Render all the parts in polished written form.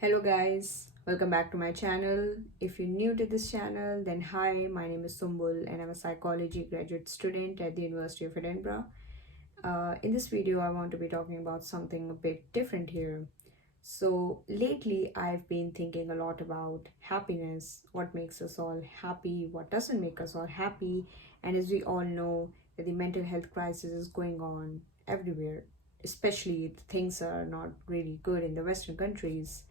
Hello guys, welcome back to my channel. If you're new to this channel, then hi, my name is Sumbul and I'm a psychology graduate student at the University of Edinburgh. In this video, I want to be talking about something a bit different here. So lately, I've been thinking a lot about happiness, what makes us all happy, what doesn't make us all happy, and as we all know, that the mental health crisis is going on everywhere, especially if things are not really good in the Western countries.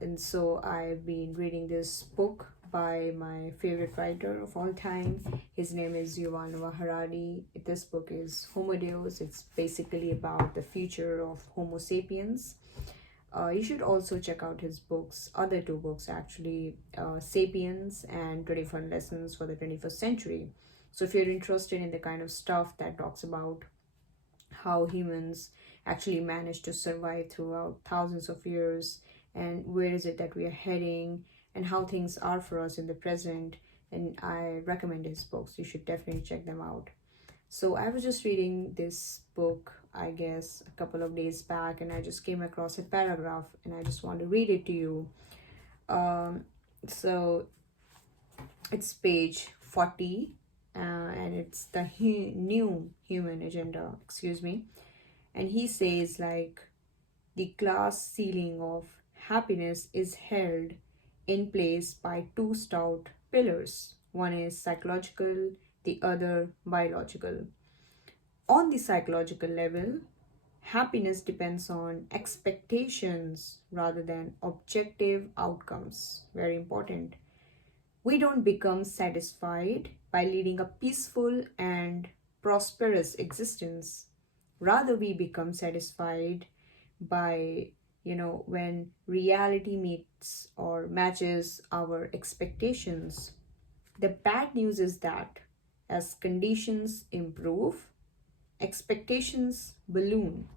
And so I've been reading this book by my favorite writer of all time. His name is Yuval Noah Harari. This book is Homo Deus. It's basically about the future of Homo sapiens. You should also check out his books, other two books actually, Sapiens and 21 Lessons for the 21st Century. So if you're interested in the kind of stuff that talks about how humans actually managed to survive throughout thousands of years and where is it that we are heading and how things are for us in the present, and I recommend his books. You should definitely check them out. So I was just reading this book, I guess, a couple of days back, and I just came across a paragraph and I just want to read it to you. So it's page 40, and it's the new human agenda, excuse me. And he says, like, the glass ceiling of happiness is held in place by two stout pillars. One is psychological, the other biological. On the psychological level, happiness depends on expectations rather than objective outcomes. Very important. We don't become satisfied by leading a peaceful and prosperous existence. Rather, we become satisfied by, when reality meets or matches our expectations. The bad news is that as conditions improve, expectations balloon.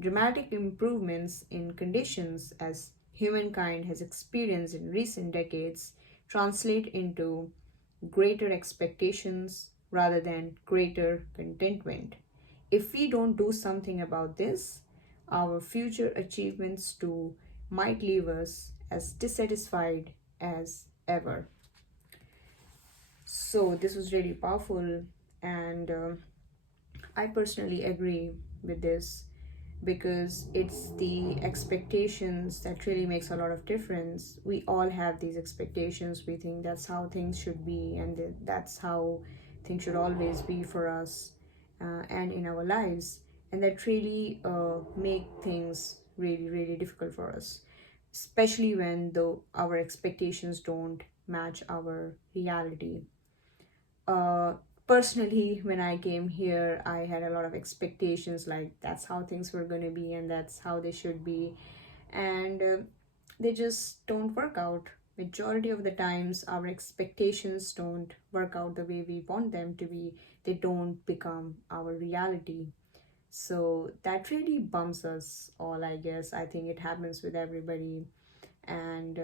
Dramatic improvements in conditions, as humankind has experienced in recent decades, translate into greater expectations rather than greater contentment. If we don't do something about this, our future achievements too might leave us as dissatisfied as ever. So, this was really powerful, and I personally agree with this because it's the expectations that really makes a lot of difference. We all have these expectations. We think that's how things should be, and that's how things should always be for us and in our lives, and that really make things really difficult for us, especially when our expectations don't match our reality. uh, Personally, when I came here, I had a lot of expectations, like that's how things were going to be and that's how they should be, and they just don't work out. Majority of the times our expectations don't work out the way we want them to be. They don't become our reality. So that really bums us all, I guess. I think it happens with everybody. And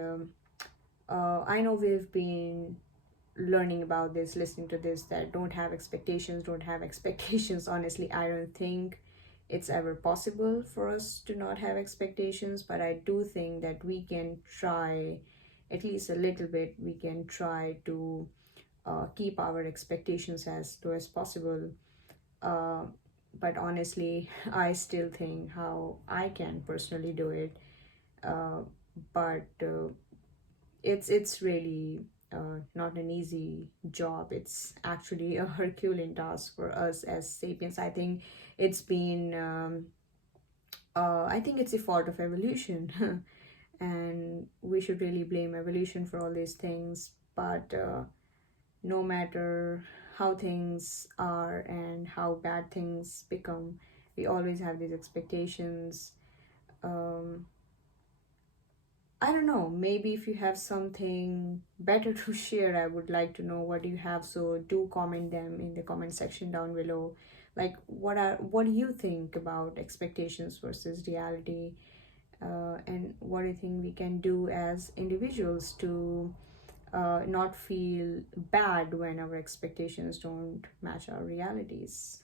I know we've been learning about this, listening to this, that don't have expectations, don't have expectations. Honestly, I don't think it's ever possible for us to not have expectations, but I do think that we can try at least a little bit. We can try to keep our expectations as low as possible. Uh, but honestly, I still think how I can personally do it. Uh, but it's really not an easy job. It's actually a Herculean task for us as sapiens. I think it's been I think it's a fault of evolution and we should really blame evolution for all these things. But no matter how things are and how bad things become, we always have these expectations. um, I don't know, maybe if you have something better to share, I would like to know what you have. So do comment them in the comment section down below. Like, what do you think about expectations versus reality? And what do you think we can do as individuals to not feel bad when our expectations don't match our realities?